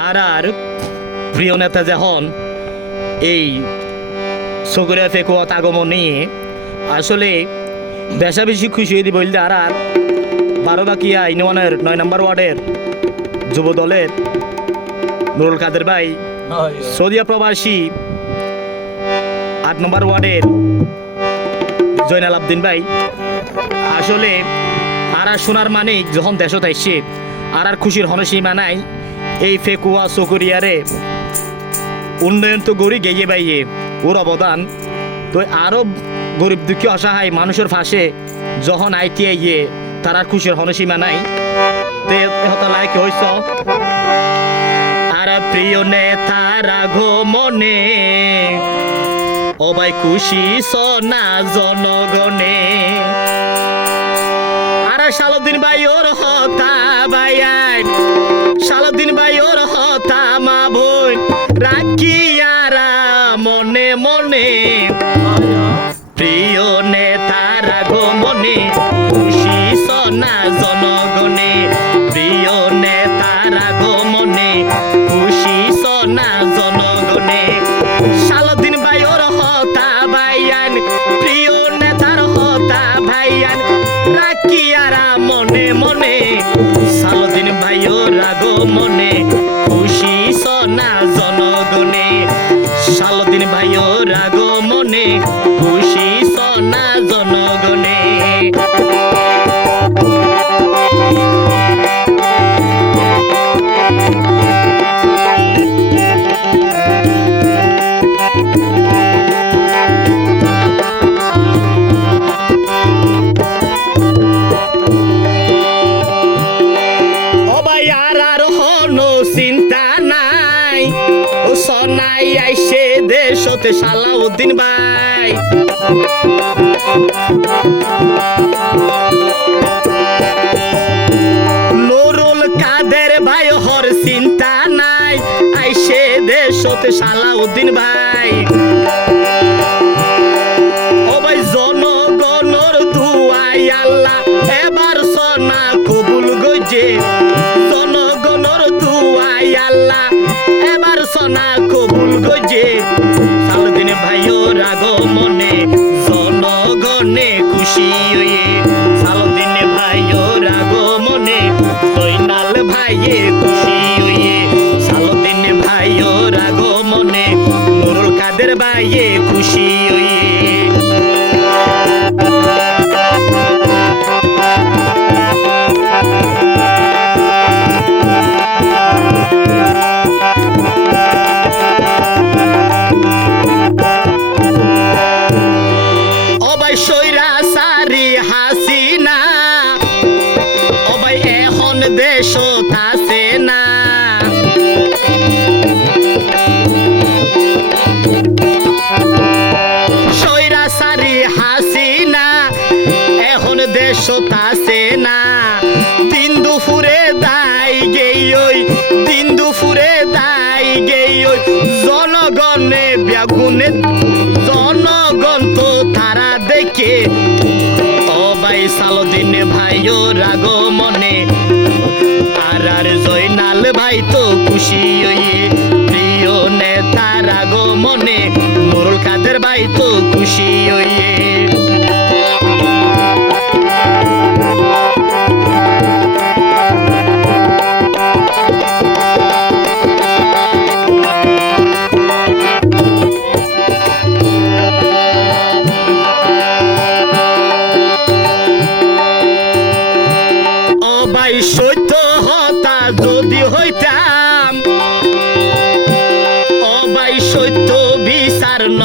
আর আর প্রিয় নেতা যখন এই সগরে ফেকুয়াত আগমন নিয়ে আসলে বেশা বেশি খুশি হয়ে বলতে আর আর বারো বাকিয়া ইউনিয়নের নয় নম্বর ওয়ার্ডের যুব দলের নুরুল কাদের ভাই সৌদিয়া প্রবাসী আট নম্বর ওয়ার্ডের জয়নাল আবদিন ভাই। আসলে আর আর সোনার মানিক যখন দেশত আইসে আর আর খুশির হনসীমা নাই। এই ফেকুয়া চকরিয়ারে উন্নয়ন তো গড়ি গেয়ে বাইয়ে, ওর অবদান। তো আরও গরিব দুঃখী অসহায় মানুষের ফাঁসে যখন আইটি আইয়ে তারা খুশির হনসীমা নাই, তে হত লাইক হইছ। আর প্রিয় নেতার আগমনে ও ভাই খুশি সনা জনগণে। আরে সালদিন ভাই, ওর হতা ভাই আইন সালুদ্দিন ভাই, ওর হতা মা বোন। আরা মনে মনে। প্রিয় ভাই নুরুল কাদের ভাই, হর চিন্তা নাই। আইসে দেশতে সালাউদ্দিন ভাই। জনগণর দুয়াই আল্লাহ, এবার সনা কবুল গজে জনগণর কবুল গজে ভাইয়ে খুশি হয়ে সালদিন ভাইও রাগ মনে নুরুল কাদের ভাইয়ে খুশি হয়ে অবাই দেশ আছে না। সৈরা সারি হাসিনা, এখন দেশ আছে না। দিন দুপুরে দাই গেই ওই, দিন দুপুরে দাই গেই ওই। জনগণে ব্যাগুনে, জনগণ তো তারা দেখে। ভাই সালদিন ভাইও রাগ মনে আর জয়নাল ভাই তো খুশি হইয়ে প্রিয় নেতা রাগ মনে নুরুল কাদের ভাই তো খুশি হইয়ে ও বিচার ন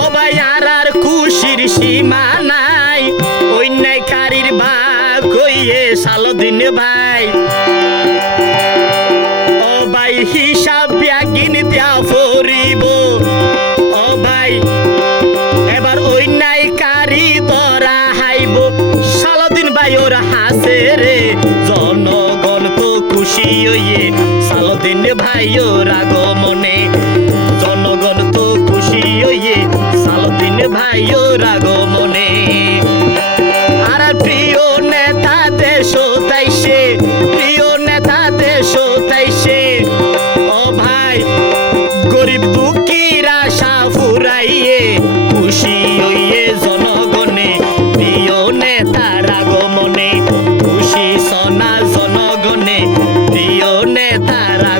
ও ভাই, আর আর খুশির সীমা নাই। অন্যায়কারীর বাঘ কইয়ে সালদিন ভাই। ও ভাই, হিসাব ব্যাগিন দেয়া ফরিব ও ভাই খুশি ইয়ে সালদিন ভাই ভাইও আগমনে প্রিয়